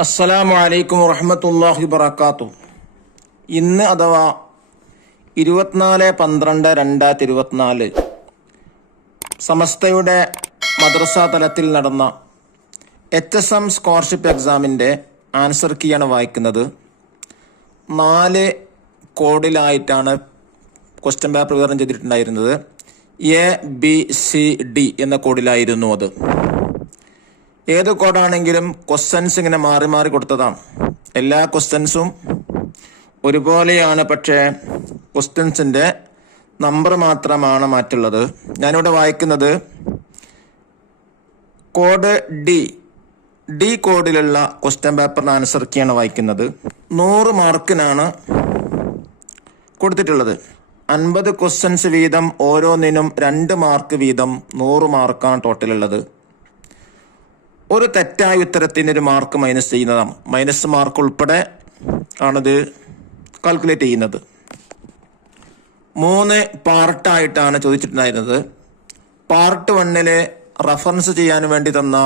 അസ്സലാമു അലൈക്കും വറഹ്മത്തുള്ളാഹി വബറകാതുഹു. ഇന്ന് അഥവാ 24/12/2024 സമസ്തയുടെ മദ്രസ തലത്തിൽ നടന്ന HSM സ്കോളർഷിപ്പ് എക്സാമിൻ്റെ ആൻസർ കീയാണ് വായിക്കുന്നത്. 4 കോഡിലായിട്ടാണ് ക്വസ്റ്റ്യൻ പേപ്പർ വിതരണം ചെയ്തിട്ടുണ്ടായിരുന്നത്. ABCD എന്ന കോഡിലായിരുന്നു അത്. ഏത് കോഡാണെങ്കിലും ക്വസ്റ്റ്യൻസ് ഇങ്ങനെ മാറി മാറി കൊടുത്തതാണ്. എല്ലാ ക്വസ്റ്റ്യൻസും ഒരുപോലെയാണ്, പക്ഷേ ക്വസ്റ്റ്യൻസിൻ്റെ നമ്പർ മാത്രമാണ് മാറ്റുള്ളത്. ഞാനിവിടെ വായിക്കുന്നത് കോഡ് ഡി കോഡിലുള്ള ക്വസ്റ്റ്യൻ പേപ്പറിന് ആൻസർ കീയാണ് വായിക്കുന്നത്. 100 മാർക്കിനാണ് കൊടുത്തിട്ടുള്ളത്. 50 ക്വസ്റ്റ്യൻസ് വീതം, ഓരോന്നിനും 2 മാർക്ക് വീതം, 100 മാർക്കാണ് ടോട്ടലുള്ളത്. ഒരു തെറ്റായ ഉത്തരത്തിന് 1 മാർക്ക് മൈനസ് ചെയ്യുന്നതാണ്. മൈനസ് മാർക്ക് ഉൾപ്പെടെ ആണിത് കാൽക്കുലേറ്റ് ചെയ്യുന്നത്. 3 പാർട്ടായിട്ടാണ് ചോദിച്ചിട്ടുണ്ടായിരുന്നത്. പാർട്ട് 1 റഫറൻസ് ചെയ്യാൻ വേണ്ടി തന്ന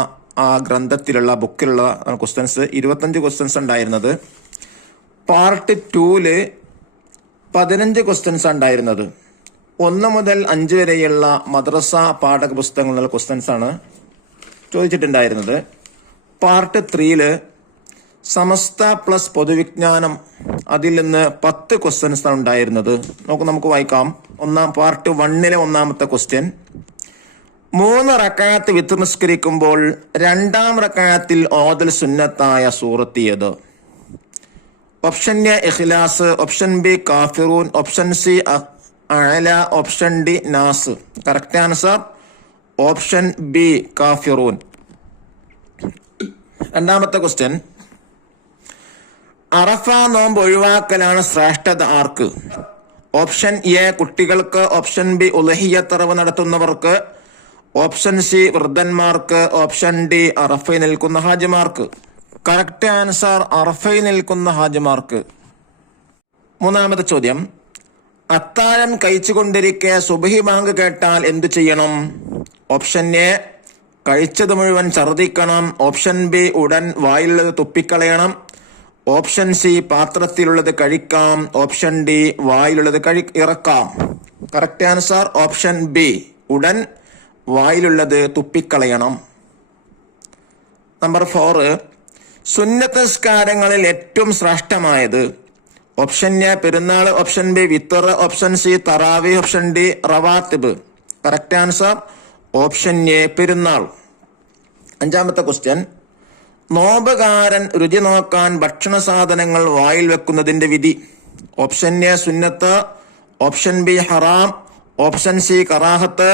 ആ ഗ്രന്ഥത്തിലുള്ള ബുക്കിലുള്ള ക്വസ്റ്റ്യൻസ് 25 ക്വസ്റ്റ്യൻസ് ഉണ്ടായിരുന്നത്. പാർട്ട് 2 15 ക്വസ്റ്റ്യൻസ് ഉണ്ടായിരുന്നത്. 1 മുതൽ 5 വരെയുള്ള മദ്രസ പാഠക പുസ്തകങ്ങളിലുള്ള ക്വസ്റ്റ്യൻസ് ആണ് ചോദിച്ചിട്ടുണ്ടായിരുന്നത്. പാർട്ട് 3 സമസ്ത പ്ലസ് പൊതുവിജ്ഞാനം, അതിൽ നിന്ന് 10 ക്വസ്റ്റ്യൻസ് ആണ് ഉണ്ടായിരുന്നത്. നമുക്ക് വായിക്കാം. പാർട്ട് 1 ഒന്നാമത്തെ ക്വസ്റ്റ്യൻ: 3 റക്അത്ത് വിത്ർ നിസ്കരിക്കുമ്പോൾ 2ാം റക്അത്തിൽ ഓതൽ സുന്നത്തായ സൂറത്ത് ഏത്? ഓപ്ഷൻ എ ഇഖ്ലാസ്, ഓപ്ഷൻ ബി കാഫിറൂൻ, ഓപ്ഷൻ സി അഅല, ഓപ്ഷൻ ഡി നാസ്. കറക്റ്റ് ആൻസർ ഓപ്ഷൻ ബി കാഫിറൂൻ. 2ാമത്തെ ക്വസ്റ്റ്യൻ: അറഫ നോമ്പ് ഒഴിവാക്കലാണ് ശ്രേഷ്ഠത ആർക്ക്? ഓപ്ഷൻ എ കുട്ടികൾക്ക്, ഓപ്ഷൻ ബി ഉളഹിയ്യത്ത് നടത്തുന്നവർക്ക്, ഓപ്ഷൻ സി വൃദ്ധന്മാർക്ക്, ഓപ്ഷൻ ഡി അറഫയിൽ നിൽക്കുന്ന ഹാജിമാർക്ക്. കറക്റ്റ് ആൻസർ അറഫയിൽ നിൽക്കുന്ന ഹാജിമാർക്ക്. 3ാമത്തെ ചോദ്യം: അത്താഴം കഴിച്ചുകൊണ്ടിരിക്കെ സുബ്ഹി ബാങ്ക് കേട്ടാൽ എന്തു ചെയ്യണം? ഓപ്ഷൻ എ കഴിച്ചത് മുഴുവൻ ഛർദിക്കണം, ഓപ്ഷൻ ബി ഉടൻ വായിലുള്ളത് തുപ്പിക്കളയണം, ഓപ്ഷൻ സി പാത്രത്തിലുള്ളത് കഴിക്കാം, ഓപ്ഷൻ ഡി വായിലുള്ളത് ഇറക്കാം. കറക്റ്റ് ആൻസർ ഓപ്ഷൻ ബി ഉടൻ വായിലുള്ളത് തുപ്പിക്കളയണം. നമ്പർ 4: സുന്നത്ത് നിസ്കാരങ്ങളിൽ ഏറ്റവും ശ്രേഷ്ഠമായത്? ഓപ്ഷൻ എ പെരുന്നാൾ, ഓപ്ഷൻ ബി വിത്തർ, ഓപ്ഷൻ സി തറാവി, ഓപ്ഷൻ ഡി റവാത്തിബ്. കറക്റ്റ് ആൻസർ ഓപ്ഷൻ എ പെരുന്നാൾ. 5ാമത്തെ ക്വസ്റ്റ്യൻ: നോമ്പുകാരൻ രുചി നോക്കാൻ ഭക്ഷണ സാധനങ്ങൾ വായിൽ വെക്കുന്നതിന്റെ വിധി? ഓപ്ഷൻ എ സുന്നത്ത്, ഓപ്ഷൻ ബി ഹറാം, ഓപ്ഷൻ സി കറാഹത്ത്,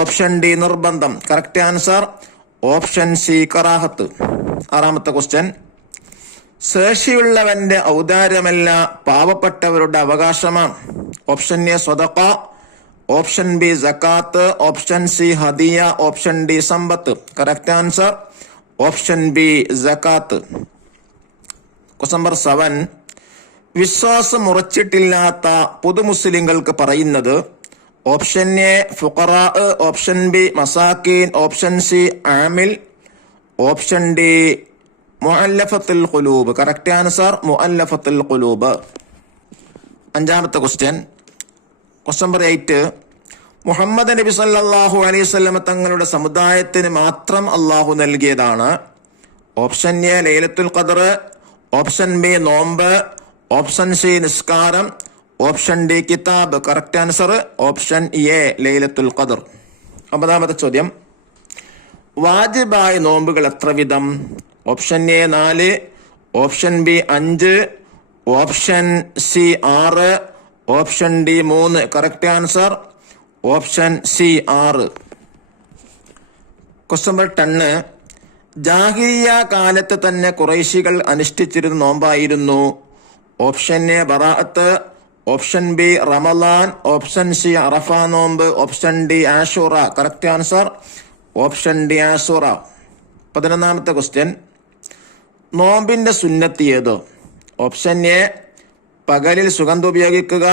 ഓപ്ഷൻ ഡി നിർബന്ധം. കറക്റ്റ് ആൻസർ ഓപ്ഷൻ സി കറാഹത്ത്. 6ാമത്തെ ക്വസ്റ്റ്യൻ: ശേഷിയുള്ളവന്റെ ഔദാര്യമല്ല, പാവപ്പെട്ടവരുടെ അവകാശമാണ്. ഓപ്ഷൻ എ സ്വതഖ, ഓപ്ഷൻ ബി സക്കാത്ത്, ഓപ്ഷൻ സി ഹദിയ, ഓപ്ഷൻ ഡി സമ്പത്ത്. കറക്റ്റ് ആൻസർ ഓപ്ഷൻ ബി സക്കാത്ത്. ക്വസ്റ്റ്യൻ നമ്പർ 7: വിശ്വാസം ഉറച്ചിട്ടില്ലാത്ത പൊതുമുസ്ലിങ്ങൾക്ക് പറയുന്നത്? ഓപ്ഷൻ എ ഫുഖറാ, ഓപ്ഷൻ ബി മസാക്കീൻ, ഓപ്ഷൻ സി ആമിൽ, ഓപ്ഷൻ ഡി മുഅല്ലഫത്തുൽ ഖുലൂബ്. കറക്റ്റ് ആൻസർ മുഅല്ലഫത്തുൽ ഖുലൂബ്. 5ാമത്തെ ക്വസ്റ്റ്യൻ നമ്പർ 8: മുഹമ്മദ് നബി സല്ലല്ലാഹു അലൈഹി വസല്ലം തങ്ങളുടെ സമുദായത്തിന് മാത്രം അള്ളാഹു നൽകിയതാണ്? ഓപ്ഷൻ എ ലൈലത്തുൽ ഖദർ, ഓപ്ഷൻ ബി നോമ്പ്, ഓപ്ഷൻ സി നിസ്കാരം, ഓപ്ഷൻ ഡി കിതാബ്. കറക്റ്റ് ആൻസർ ഓപ്ഷൻ എ ലൈലത്തുൽ ഖദർ. 9ാമത്തെ ചോദ്യം: വാജിബായ നോമ്പുകൾ എത്ര വിധം? Option A 4, option B 5, option C 6, option D 3. Correct answer option C 6. Question number 10: ജാഹിലിയ്യ കാലത്ത് തന്നെ ഖുറൈശികൾ അനുഷ്ഠിച്ചിരുന്ന നോമ്പായിരുന്നു? ഓപ്ഷൻ എ ബറാഅത്ത്, ഓപ്ഷൻ ബി റമളാൻ, ഓപ്ഷൻ സി അറഫ നോമ്പ്, ഓപ്ഷൻ ഡി ആഷൂറ. കറക്റ്റ് ആൻസർ ഓപ്ഷൻ ഡി ആഷൂറ. 11ാമത്തെ ക്വസ്റ്റ്യൻ: നോമ്പിന്റെ സുന്നത്ത് ഏത്? ഓപ്ഷൻ എ പകലിൽ സുഗന്ധം ഉപയോഗിക്കുക,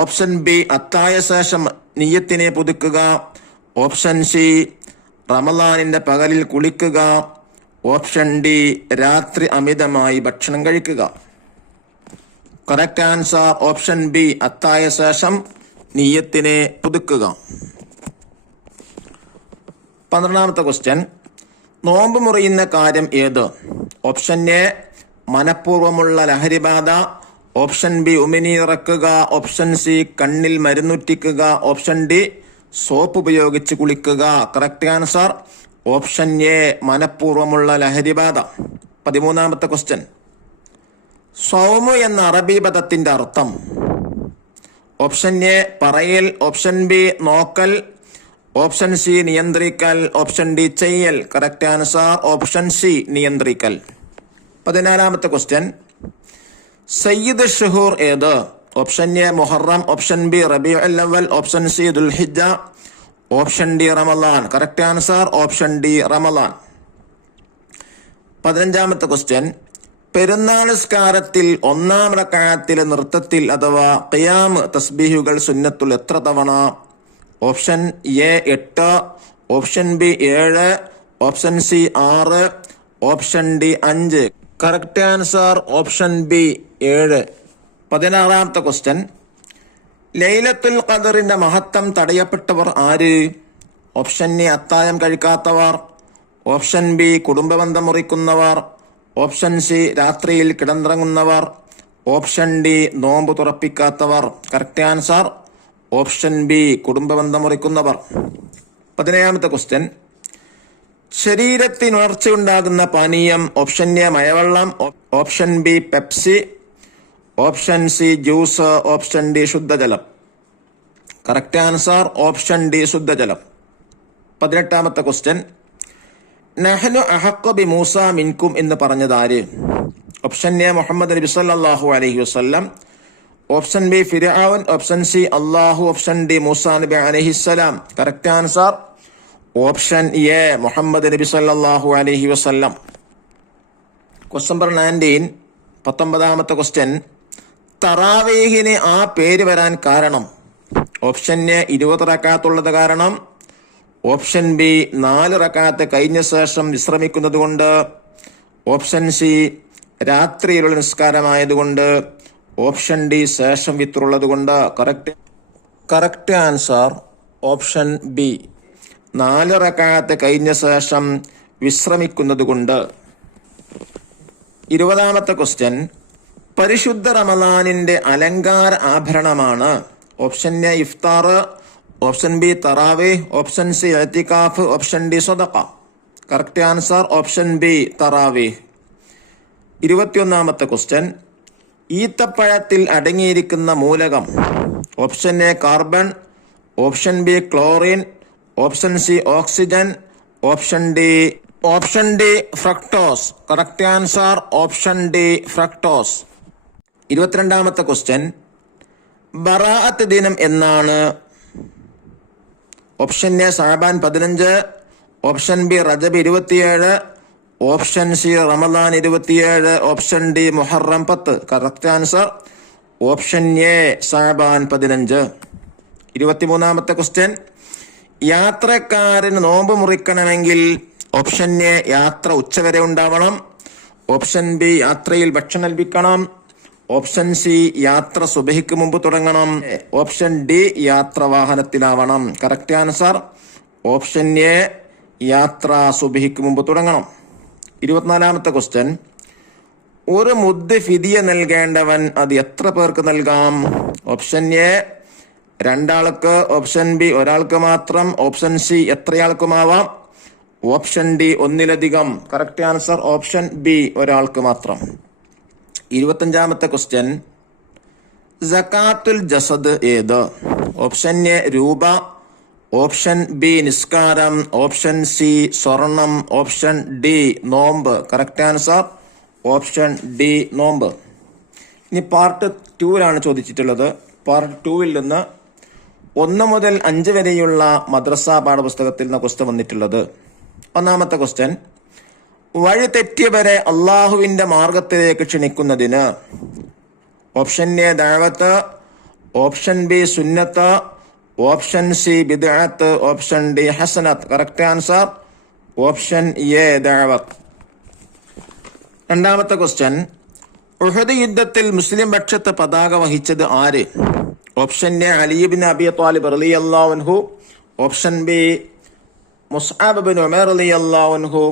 ഓപ്ഷൻ ബി അത്തായ ശേഷം നിയ്യത്തിനെ പുതുക്കുക, ഓപ്ഷൻ സി റമളാനിന്റെ പകലിൽ കുളിക്കുക, ഓപ്ഷൻ ഡി രാത്രി അമിതമായി ഭക്ഷണം കഴിക്കുക. കറക്റ്റ് ആൻസർ ഓപ്ഷൻ ബി അത്തായ ശേഷം നിയ്യത്തിനെ പുതുക്കുക. 12ാമത്തെ ക്വസ്റ്റ്യൻ, നോമ്പ് മുറിയുന്ന കാര്യം ഏത്? ഓപ്ഷൻ എ മനഃപൂർവ്വമുള്ള ലഹരിബാധ, ഓപ്ഷൻ ബി ഉമിനീറക്കുക, ഓപ്ഷൻ സി കണ്ണിൽ മരുന്നുറ്റിക്കുക, ഓപ്ഷൻ ഡി സോപ്പ് ഉപയോഗിച്ച് കുളിക്കുക. കറക്റ്റ് ആൻസർ ഓപ്ഷൻ എ മനഃപൂർവ്വമുള്ള ലഹരിബാധ. 13ാമത്തെ ക്വസ്റ്റ്യൻ, സൗമു എന്ന അറബി പദത്തിന്റെ അർത്ഥം? ഓപ്ഷൻ എ പറയൽ, ഓപ്ഷൻ ബി നോക്കൽ, ഓപ്ഷൻ സി നിയന്ത്രിക്കൽ, ഓപ്ഷൻ ഡി ചെയ്യൽ. കറക്റ്റ് ആൻസർ ഓപ്ഷൻ സി നിയന്ത്രിക്കൽ. 14ാമത്തെ ക്വസ്റ്റ്യൻ, സയ്യിദ് ഷുഹൂർ ഏത്? ഓപ്ഷൻ എ മുഹറം, ഓപ്ഷൻ ബി റബീഉൽ അവ്വൽ, ഓപ്ഷൻ സി ദുൽഹിജ്ജ, ഓപ്ഷൻ ഡി റമളാൻ. കറക്റ്റ് ആൻസർ ഓപ്ഷൻ ഡി റമളാൻ. 15ാമത്തെ ക്വസ്റ്റ്യൻ, പെരുന്നാൾ നിസ്കാരത്തിൽ 1-ാം റക്അത്തിലെ നൃത്തത്തിൽ അഥവാ ഖിയാം തസ്ബീഹുകൾ സുന്നത്തുൽ എത്ര തവണ? Option A 8, option B 7, option C 6, option D 5. Correct answer option B 7. 16ാമത്തെ ക്വസ്റ്റ്യൻ, ലൈലത്തുൽ ഖദറിന്റെ മഹത്വം തടയപ്പെട്ടവർ ആര്? ഓപ്ഷൻ എ അത്തായം കഴിക്കാത്തവർ, ഓപ്ഷൻ ബി കുടുംബബന്ധം മുറിക്കുന്നവർ, ഓപ്ഷൻ സി രാത്രിയിൽ കിടന്നിറങ്ങുന്നവർ, ഓപ്ഷൻ ഡി നോമ്പ് തുറപ്പിക്കാത്തവർ. കറക്റ്റ് ആൻസർ ഓപ്ഷൻ ബി കുടുംബബന്ധം മുറിക്കുന്നവർ. 17ാമത്തെ ക്വസ്റ്റ്യൻ, ശരീരത്തിന് ഉണർച്ചയുണ്ടാകുന്ന പാനീയം? ഓപ്ഷൻ എ മഴവെള്ളം, option B Pepsi, option C juice, option D ശുദ്ധജലം. കറക്റ്റ് ആൻസർ ഓപ്ഷൻ ഡി ശുദ്ധജലം. 18ാമത്തെ ക്വസ്റ്റ്യൻ, നഹ്നു അഹഖു ബി മൂസ മിൻകും എന്ന് പറഞ്ഞത് ആര്? ഓപ്ഷൻ എ മുഹമ്മദ് നബി സല്ലല്ലാഹു അലൈഹി വസല്ലം, ഓപ്ഷൻ ബി ഫിർഔൻ, ഓപ്ഷൻ സി അല്ലാഹു, ഓപ്ഷൻ ഡി മൂസ നബി അലൈഹിസ്സലാം. കറക്റ്റ് ആൻസർ ഓപ്ഷൻ എ മുഹമ്മദ് നബി സല്ലല്ലാഹു അലൈഹി വസല്ലം. ക്വസ്റ്റ്യൻ നമ്പർ 19, 19ാമത്തെ ക്വസ്റ്റ്യൻ, തറാവീഹിന് ആ പേര് വരാൻ കാരണം? ഓപ്ഷൻ എ 20 റക്അത്തുള്ളത് കാരണം, ഓപ്ഷൻ ബി 4 റക്അത്ത് കഴിഞ്ഞ ശേഷം വിശ്രമിക്കുന്നത് കൊണ്ട്, ഓപ്ഷൻ സി രാത്രിയിലുള്ള നിസ്കാരമായതുകൊണ്ട്, ഓപ്ഷൻ ഡി ശേഷം വിത്രുള്ളത് കൊണ്ട്. കറക്റ്റ് ആൻസർ ഓപ്ഷൻ ബി 4 റക്അത്ത് കഴിഞ്ഞ ശേഷം വിശ്രമിക്കുന്നത് കൊണ്ട്. 20ാമത്തെ ക്വസ്റ്റ്യൻ, പരിശുദ്ധ റമളാനിന്റെ അലങ്കാര ആഭരണമാണ്? ഓപ്ഷൻ എ ഇഫ്താർ, ഓപ്ഷൻ ബി തറാവീഹ്, ഓപ്ഷൻ സി ഇഅ്തികാഫ്, ഓപ്ഷൻ ഡി സദഖ. കറക്റ്റ് ആൻസർ ഓപ്ഷൻ ബി തറാവീഹ്. 21ാമത്തെ ക്വസ്റ്റ്യൻ, ഈത്തപ്പഴത്തിൽ അടങ്ങിയിരിക്കുന്ന മൂലകം? Option A carbon, option B chlorine, option C oxygen, option D fructose. Correct answer option D fructose. 22ാമത്തെ ക്വസ്റ്റ്യൻ, ബറാഅത്ത് ദിനം എന്നാണ്? ഓപ്ഷൻ എ ശഅബാൻ 15, ഓപ്ഷൻ ബി റജബ് 27, ഓപ്ഷൻ സി റമളാൻ 27, ഓപ്ഷൻ ഡി മുഹറം 10. കറക്റ്റ് ആൻസർ ഓപ്ഷൻ എ ശഅബാൻ 15. 23ാമത്തെ ക്വസ്റ്റ്യൻ, യാത്രക്കാരന് നോമ്പ് മുറിക്കണമെങ്കിൽ? ഓപ്ഷൻ എ യാത്ര ഉച്ചവരെ ഉണ്ടാവണം, ഓപ്ഷൻ ബി യാത്രയിൽ ഭക്ഷണം ലഭിക്കണം, ഓപ്ഷൻ സി യാത്ര സുബഹിക്ക് മുമ്പ് തുടങ്ങണം, ഓപ്ഷൻ ഡി യാത്ര വാഹനത്തിലാവണം. കറക്റ്റ് ആൻസർ ഓപ്ഷൻ എ യാത്ര സുബഹിക്ക് മുമ്പ് തുടങ്ങണം. 24ാമത്തെ ക്വസ്റ്റ്യൻ, ഒരു മുദ്ദ് ഫിദിയ നൽകേണ്ടവൻ അത് എത്ര പേർക്ക് നൽകാം? ഓപ്ഷൻ എ 2 ആൾക്ക്, ഓപ്ഷൻ ബി 1 ആൾക്ക് മാത്രം, ഓപ്ഷൻ സി എത്രയാൾക്കുമാവാം, ഓപ്ഷൻ ഡി 1-ലധികം. കറക്റ്റ് ആൻസർ ഓപ്ഷൻ ബി 1 ആൾക്ക് മാത്രം. 25ാമത്തെ ക്വസ്റ്റ്യൻ, സകാത്തുൽ ജസദ് ഏത്? ഓപ്ഷൻ എ രൂപ, ഓപ്ഷൻ ബി നിസ്കാരം, ഓപ്ഷൻ സി സ്വർണം, ഓപ്ഷൻ ഡി നോമ്പ്. കറക്റ്റ് ആൻസർ ഓപ്ഷൻ ഡി നോമ്പ്. ഇനി പാർട്ട് 2-ലാണ് ചോദിച്ചിട്ടുള്ളത്. പാർട്ട് 2-ൽ നിന്ന് 1 മുതൽ 5 വരെയുള്ള മദ്രസ പാഠപുസ്തകത്തിൽ നിന്ന് ക്വസ്റ്റ്യൻ വന്നിട്ടുള്ളത്. 1ാമത്തെ ക്വസ്റ്റ്യൻ, വഴി തെറ്റിയവരെ അള്ളാഹുവിന്റെ മാർഗത്തിലേക്ക് ക്ഷണിക്കുന്നതിന്? ഓപ്ഷൻ എ ദഅവത്ത്, ഓപ്ഷൻ ബി സുന്നത്ത്, ഓപ്ഷൻ സി ബിദ്അത്ത്, ഓപ്ഷൻ ഡി ഹസനത്ത്. കറക്റ്റ് ആൻസർ ഓപ്ഷൻ എ ദഅവത്ത്. രണ്ടാമത്തെ ക്വസ്റ്റ്യൻ, ഉഹദ് യുദ്ധത്തിൽ മുസ്ലിം പക്ഷത്ത് പതാക വഹിച്ചത് ആര്? ഓപ്ഷൻ എ അലി ഇബ്നു അബി ത്വാലിബ് റളിയല്ലാഹു അൻഹു, ഓപ്ഷൻ ബി മുസ്അബ് ഇബ്നു ഉമൈർ റളിയല്ലാഹു അൻഹു,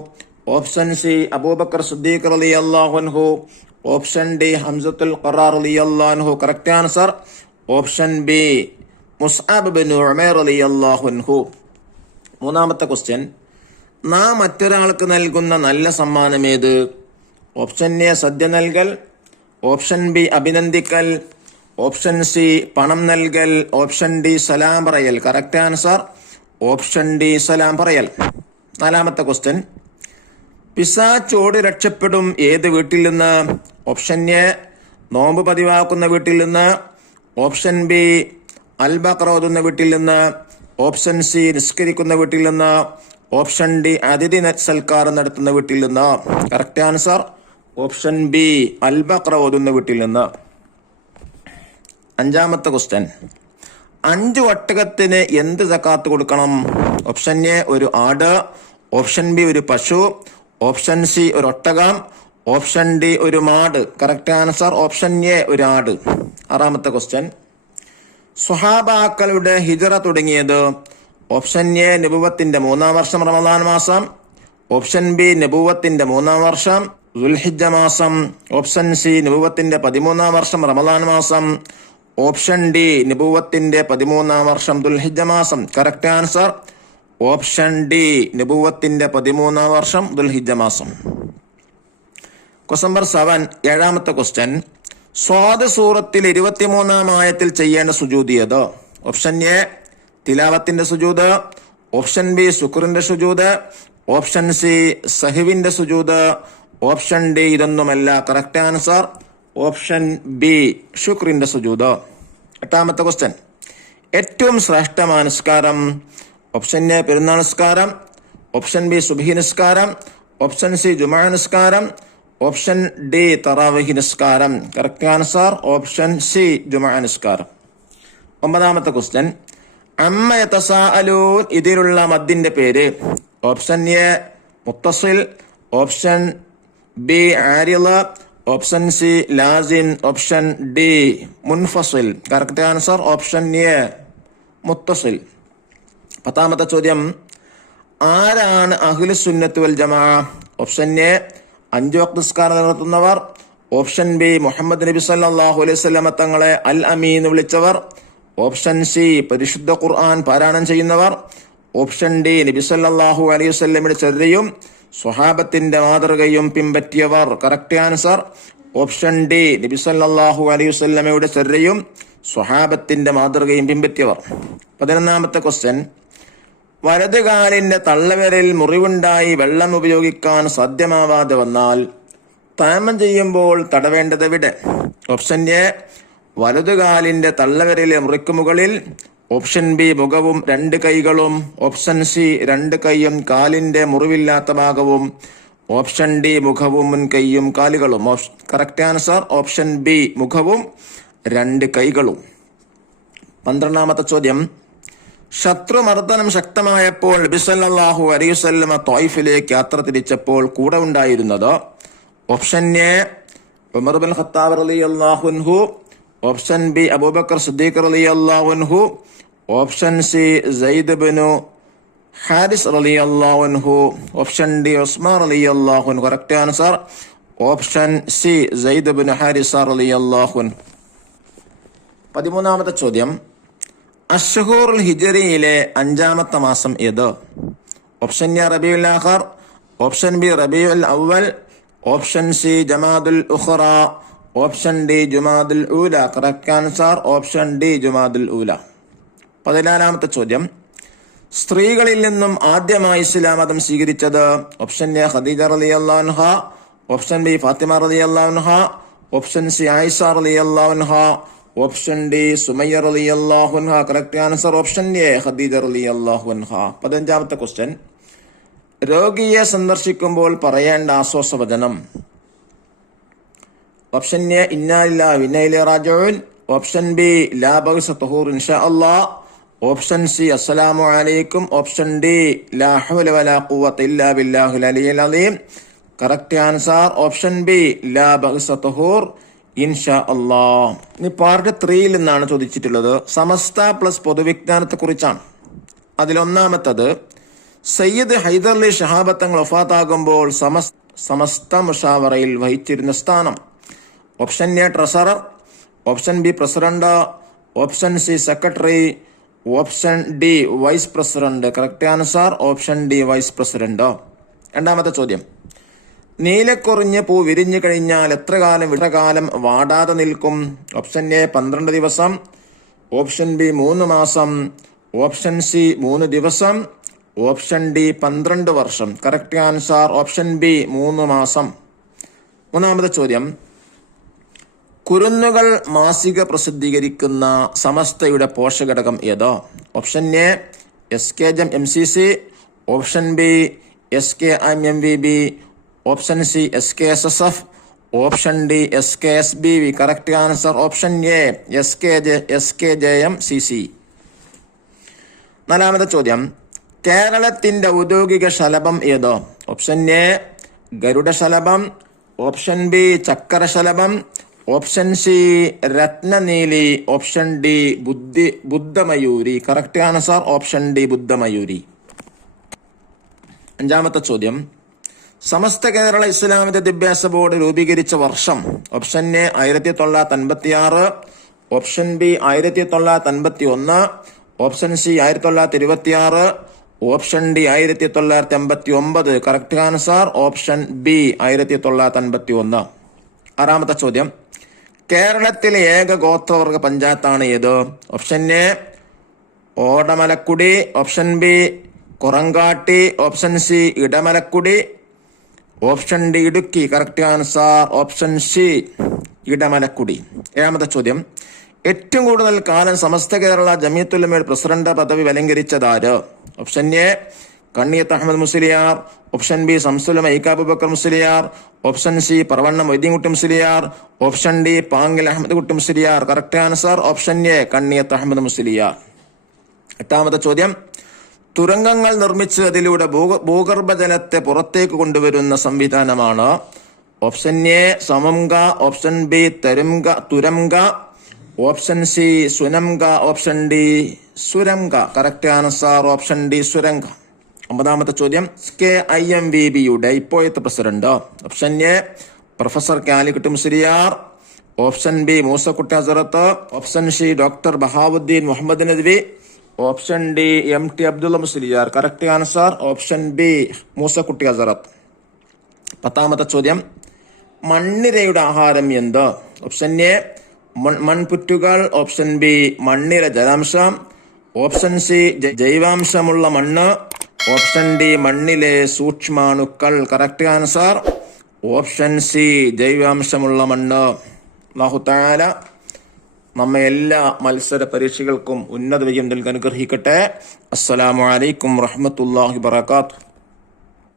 ഓപ്ഷൻ സി അബൂബക്കർ സിദ്ദീഖ് റളിയല്ലാഹു അൻഹു, ഓപ്ഷൻ ഡി ഹംസത്തുൽ ഖറാർ റളിയല്ലാഹു അൻഹു. കറക്റ്റ് ആൻസർ ഓപ്ഷൻ ബി മുസ്അബ് ഇബ്നു ഉമൈർ റളിയല്ലാഹു അൻഹു. മൂന്നാമത്തെ ക്വസ്റ്റ്യൻ, നാം മറ്റൊരാൾക്ക് നൽകുന്ന നല്ല സമ്മാനം ഏത്? ഓപ്ഷൻ എ സദ്യ നൽകൽ, ഓപ്ഷൻ ബി അഭിനന്ദിക്കൽ, ഓപ്ഷൻ സി പണം നൽകൽ, ഓപ്ഷൻ ഡി സലാം പറയൽ. കറക്റ്റ് ആൻസർ ഓപ്ഷൻ ഡി സലാം പറയൽ. നാലാമത്തെ ക്വസ്റ്റ്യൻ, പിശാചോട് രക്ഷപ്പെടും ഏത് വീട്ടിൽ നിന്ന്? ഓപ്ഷൻ എ നോമ്പ് പതിവാക്കുന്ന വീട്ടിൽ നിന്ന്, ഓപ്ഷൻ ബി അൽബഖറ ഓതുന്ന വീട്ടിൽ നിന്ന്, ഓപ്ഷൻ സി നിസ്കരിക്കുന്ന വീട്ടിൽ നിന്ന്, ഓപ്ഷൻ ഡി അതിഥി സൽക്കാർ നടത്തുന്ന വീട്ടിൽ നിന്ന്. കറക്റ്റ് ആൻസർ ഓപ്ഷൻ ബി അൽബഖറ ഓതുന്ന വീട്ടിൽ നിന്ന്. അഞ്ചാമത്തെ ക്വസ്റ്റ്യൻ, 5 ഒട്ടകത്തിന് എന്ത് സക്കാത്ത് കൊടുക്കണം? ഓപ്ഷൻ എ ഒരു ആട്, ഓപ്ഷൻ ബി ഒരു പശു, ഓപ്ഷൻ സി ഒരു ഒട്ടകം, ഓപ്ഷൻ ഡി ഒരു മാട്. കറക്റ്റ് ആൻസർ ഓപ്ഷൻ എ ഒരു ആട്. ആറാമത്തെ ക്വസ്റ്റ്യൻ, സ്വഹാബാക്കളുടെ ഹിജറ തുടങ്ങിയത്? ഓപ്ഷൻ എ നബുവത്തിന്റെ 3-ാം വർഷം റമദാൻ മാസം, ഓപ്ഷൻ ബി നബുവത്തിന്റെ 3-ാം വർഷം ദുൽഹിജ്ജ മാസം, ഓപ്ഷൻ സി നബുവത്തിന്റെ 13-ാം വർഷം റമദാൻ മാസം, ഓപ്ഷൻ ഡി നബുവത്തിന്റെ 13-ാം വർഷം ദുൽഹിജ്ജ മാസം. കറക്റ്റ് ആൻസർ ഓപ്ഷൻ ഡി നബുവത്തിന്റെ 13-ാം വർഷം ദുൽഹിജ്ജ മാസം. ക്വസ്റ്റ്യൻ നമ്പർ 7, ഏഴാമത്തെ ക്വസ്റ്റ്യൻ, സ്വാദ് സൂറത്തിൽ 23-ാം ആയത്തിൽ ചെയ്യേണ്ട സുജൂദ് ഏത്? ഓപ്ഷൻ എ തിലാവത്തിന്റെ സുജൂദ്, ഓപ്ഷൻ ബി ശുക്റിന്റെ സുജൂദ്, ഓപ്ഷൻ സി സഹ്വിന്റെ സുജൂദ്, ഓപ്ഷൻ ഡി ഇതൊന്നുമല്ല. കറക്റ്റ് ആൻസർ ഓപ്ഷൻ ബി ശുക്റിന്റെ സുജൂദ്. എട്ടാമത്തെ ക്വസ്റ്റ്യൻ, ഏറ്റവും ശ്രേഷ്ഠമായ നിസ്കാരം? ഓപ്ഷൻ എ പെരുന്നാൾ നിസ്കാരം, ഓപ്ഷൻ ബി സുബ്ഹി നിസ്കാരം, ഓപ്ഷൻ സി ജുമുഅ നിസ്കാരം, ഓപ്ഷൻ ഡി തറാവീഹ് നിസ്കാരം. കറക്റ്റ് ആൻസർ ഓപ്ഷൻ സി ജുമുഅ നിസ്കാരം. ഒമ്പതാമത്തെ ക്വസ്റ്റ്യൻ, അമ്മ യതസാഅലൂൻ ഇതിലുള്ള മദ്ദിന്റെ പേര്? ഓപ്ഷൻ എ മുത്തസിൽ, ഓപ്ഷൻ ബി ആരിള, ഓപ്ഷൻ സി ലാസിം, ഓപ്ഷൻ ഡി മുൻഫസിൽ. കറക്റ്റ് ആൻസർ ഓപ്ഷൻ എ മുത്തസിൽ. പത്താമത്തെ ചോദ്യം, ആരാണ് അഹ്ലു സുന്നത്ത് വൽ ജമാഅ? ഓപ്ഷൻ എ 5 വഖ്ത് നിസ്കാരം നടത്തുന്നവർ, ഓപ്ഷൻ ബി മുഹമ്മദ് നബി സല്ലല്ലാഹു അലൈഹി വസല്ലം തങ്ങളെ അൽ അമീൻ എന്ന് വിളിച്ചവർ, ഓപ്ഷൻ സി പരിശുദ്ധ ഖുർആൻ പാരായണം ചെയ്യുന്നവർ, ഓപ്ഷൻ ഡി നബി സല്ലല്ലാഹു അലൈഹി വസല്ലമയുടെ ചര്യയും സ്വഹാബത്തിന്റെ മാതൃകയും പിൻപറ്റിയവർ. കറക്റ്റ് ആൻസർ ഓപ്ഷൻ ഡി നബി സല്ലല്ലാഹു അലൈഹി വസല്ലമയുടെ ചര്യയും സ്വഹാബത്തിന്റെ മാതൃകയും പിൻപറ്റിയവർ. 11ാമത്തെ ക്വസ്റ്റ്യൻ, വലതുകാലിന്റെ തള്ളവിരലിൽ മുറിവുണ്ടായി വെള്ളം ഉപയോഗിക്കാൻ സാധ്യമാവാതെ വന്നാൽ തയമ്മം ചെയ്യുമ്പോൾ തടവേണ്ടത് എവിടെ? ഓപ്ഷൻ എ വലതുകാലിന്റെ തള്ളവിരലിലെ മുറിക്ക് മുകളിൽ, ഓപ്ഷൻ ബി മുഖവും 2 കൈകളും, ഓപ്ഷൻ സി 2 കൈയും കാലിന്റെ മുറിവില്ലാത്ത ഭാഗവും, ഓപ്ഷൻ ഡി മുഖവും മുൻകൈയും കാലുകളും. കറക്റ്റ് ആൻസർ ഓപ്ഷൻ ബി മുഖവും 2 കൈകളും. 12ാമത്തെ ചോദ്യം, ശത്രുമർദ്ദനം ശക്തമായപ്പോൾ നബി സല്ലല്ലാഹു അലൈഹി വസല്ലമ ത്വായിഫിലേക്ക് യാത്ര തിരിച്ചപ്പോൾ കൂടെ ഉണ്ടായിരുന്നത്? ഓപ്ഷൻ എ ഉമർ ബിൻ ഖത്താബ് റളിയല്ലാഹു അൻഹു, ഓപ്ഷൻ ബി അബൂബക്കർ സിദ്ദീഖ് റളിയല്ലാഹു അൻഹു, ഓപ്ഷൻ സി സയ്യിദ് ബിൻ ഹാരിസ് റളിയല്ലാഹു അൻഹു, ഓപ്ഷൻ ഡി ഉസ്മാൻ റളിയല്ലാഹു അൻഹു. കറക്റ്റ് ആൻസർ ഓപ്ഷൻ സി സയ്യിദ് ബിൻ ഹാരിസ റളിയല്ലാഹു അൻഹു. 13ാമത്തെ ചോദ്യം, അഷ്ഹൂറുൽ ഹിജ്റിയിലെ 5ാമത്തെ മാസം ഏത്? ഓപ്ഷൻ എ റബീഉൽ ആഖിർ, ഓപ്ഷൻ ബി റബീഉൽ അവ്വൽ, ഓപ്ഷൻ സി ജമാദുൽ ഉഖറ, ഓപ്ഷൻ ഡി ജുമാദുൽ ഊല. കറക്റ്റ് ആൻസർ ഓപ്ഷൻ ഡി ജുമാദുൽ ഊല. 14ാമത്തെ ചോദ്യം, സ്ത്രീകളിൽ നിന്നും ആദ്യമായി ഇസ്ലാം മതം സ്വീകരിച്ചത്? ഓപ്ഷൻ എ ഖദീജ റളിയല്ലാഹു അൻഹ, ഓപ്ഷൻ ബി ഫാത്തിമ റളിയല്ലാഹു അൻഹ, ഓപ്ഷൻ സി ആയിഷ റളിയല്ലാഹു അൻഹ, ഓപ്ഷൻ ഡി സുമയ്യ റളിയല്ലാഹു അൻഹ. കറക്റ്റ് ആൻസർ ഓപ്ഷൻ എ ഖദീജ റളിയല്ലാഹു അൻഹ. 15ാമത്തെ ക്വസ്റ്റ്യൻ, രോഗിയെ സന്ദർശിക്കുമ്പോൾ പറയേണ്ട ആശ്വാസവചനം? ഓപ്ഷൻ എ ഇന്നാ ലില്ലാഹി വ ഇന്നാ ഇലൈഹി റാജിഊൻ, ഓപ്ഷൻ ബി ലാ ബഅസ തഹൂർ ഇൻഷാ അല്ലാഹ്, ഓപ്ഷൻ സി അസ്സലാമു അലൈക്കും, ഓപ്ഷൻ ഡി ലാ ഹൗല വലാ ഖുവത ഇല്ലാ ബില്ലാഹിൽ അലിയിൽ അലീം. കറക്റ്റ് ആൻസർ ഓപ്ഷൻ ബി ലാ ബഅസ തഹൂർ ഇൻഷാ അല്ലാഹ്. ഇനി പാർട്ട് 3 നിന്നാണ് ചോദിച്ചിട്ടുള്ളത്. സമസ്ത പ്ലസ് പൊതുവിജ്ഞാനത്തെ കുറിച്ചാണ്. അതിലൊന്നാമത്തത് സയ്യിദ് ഹൈദർലി ശഹാബ് തങ്ങൾ വഫാത്താകുമ്പോൾ സമസ്ത മുഷാവറയിൽ വഹിച്ചിരുന്ന സ്ഥാനം. Option A treasurer, option B president, option C secretary, option D vice president. Correct answer option D vice president. രണ്ടാമത്തെ ചോദ്യം, നീലക്കൊറിഞ്ഞ് പൂ വിരിഞ്ഞു കഴിഞ്ഞാൽ എത്ര കാലം വാടാതെ നിൽക്കും? ഓപ്ഷൻ എ 12 ദിവസം, ഓപ്ഷൻ ബി 3 മാസം, ഓപ്ഷൻ സി 3 ദിവസം, ഓപ്ഷൻ ഡി 12 വർഷം. കറക്റ്റ് ആൻസർ ഓപ്ഷൻ ബി 3 മാസം. മൂന്നാമത്തെ ചോദ്യം, കുരുന്നുകൾ മാസിക പ്രസിദ്ധീകരിക്കുന്ന സമസ്തയുടെ പോഷകഘടകം ഏതോ? Option A SKM MCC, option B SKM MVB, option C SKSSF, option D SKSBV. Correct answer option A SKJMCC. നാലാമത്തെ ചോദ്യം, കേരളത്തിന്റെ ഔദ്യോഗിക ശലഭം ഏതോ? ഓപ്ഷൻ എ ഗരുഡശലഭം, ഓപ്ഷൻ ബി ചക്കരശലഭം, ഓപ്ഷൻ സി രത്നനീലി, ഓപ്ഷൻ ഡി ബുദ്ധമയൂരി. കറക്റ്റ് ആൻസർ ഓപ്ഷൻ ഡി ബുദ്ധമയൂരി. അഞ്ചാമത്തെ ചോദ്യം, സമസ്ത കേരള ഇസ്ലാമിക വിദ്യാഭ്യാസ ബോർഡ് രൂപീകരിച്ച വർഷം. Option A 1956, option B 1951, option C 1926, option D 1959. Correct answer option B 1951. ആറാമത്തെ ചോദ്യം, കേരളത്തിലെ ഏക ഗോത്രവർഗ പഞ്ചായത്താണ് ഏത്? Option A Odamalakkudi, option B Kurangatti, option C Edamalakkudi, option D Idukki. Correct answer option C Edamalakkudi. ഏഴാമത്തെ ചോദ്യം, ഏറ്റവും കൂടുതൽ കാലം സമസ്ത കേരള ജമിയത്തുൽ പ്രസിഡന്റ് പദവി അലങ്കരിച്ചതാര്? Option A Kanniyath Ahmed Musliyar, option B Shamsul മൈക Abubakar Musliyar, option C Paravanna Moideenkutty Musliyar, option D Pangil Ahmed Kutty Musliyar. Correct answer option A Kanniyath Ahmed Musliyar. എട്ടാമത്തെ ചോദ്യം, തുരങ്കങ്ങൾ നിർമ്മിച്ച് അതിലൂടെ ഭൂഗർഭജലത്തെ പുറത്തേക്ക് കൊണ്ടുവരുന്ന സംവിധാനമാണ്. ഓപ്ഷൻ എ സമംഗ, ഓപ്ഷൻ ബി തുരംഗ, ഓപ്ഷൻ സി സുനംഗ, ഓപ്ഷൻ ഡി സുരംഗ. കറക്റ്റ് ആൻസർ ഓപ്ഷൻ ഡി സുരംഗ. ഒമ്പതാമത്തെ ചോദ്യം, SKIMVBയുടെ ഇപ്പോഴത്തെ president. Option A professor Kalikutty Musliyar, option B Moosakutty Hazrat, option C doctor Bahauddeen Muhammad Nadvi, option D MT Abdulla Musliyar. Correct answer option B Moosakutty Hazrat. പത്താമത്തെ ചോദ്യം, മണ്ണിരയുടെ ആഹാരം എന്ത്? ഓപ്ഷൻ എ മൺപുറ്റുകൾ, ഓപ്ഷൻ ബി മണ്ണിര ജലാംശം, ഓപ്ഷൻ സി ജൈവാംശമുള്ള മണ്ണ്, ഓപ്ഷൻ ഡി മണ്ണിലെ സൂക്ഷ്മാണുക്കൾ. കറക്റ്റ് ആൻസർ ഓപ്ഷൻ സി ജൈവാംശമുള്ള മണ്ണ്. അല്ലാഹു തആല നമ്മെ എല്ലാ മത്സര പരീക്ഷകൾക്കും ഉന്നത വിജയം നൽകാൻ അനുഗ്രഹിക്കട്ടെ. അസ്സലാമു അലൈക്കും വറഹ്മത്തുള്ളാഹി വബറകാതുഹു.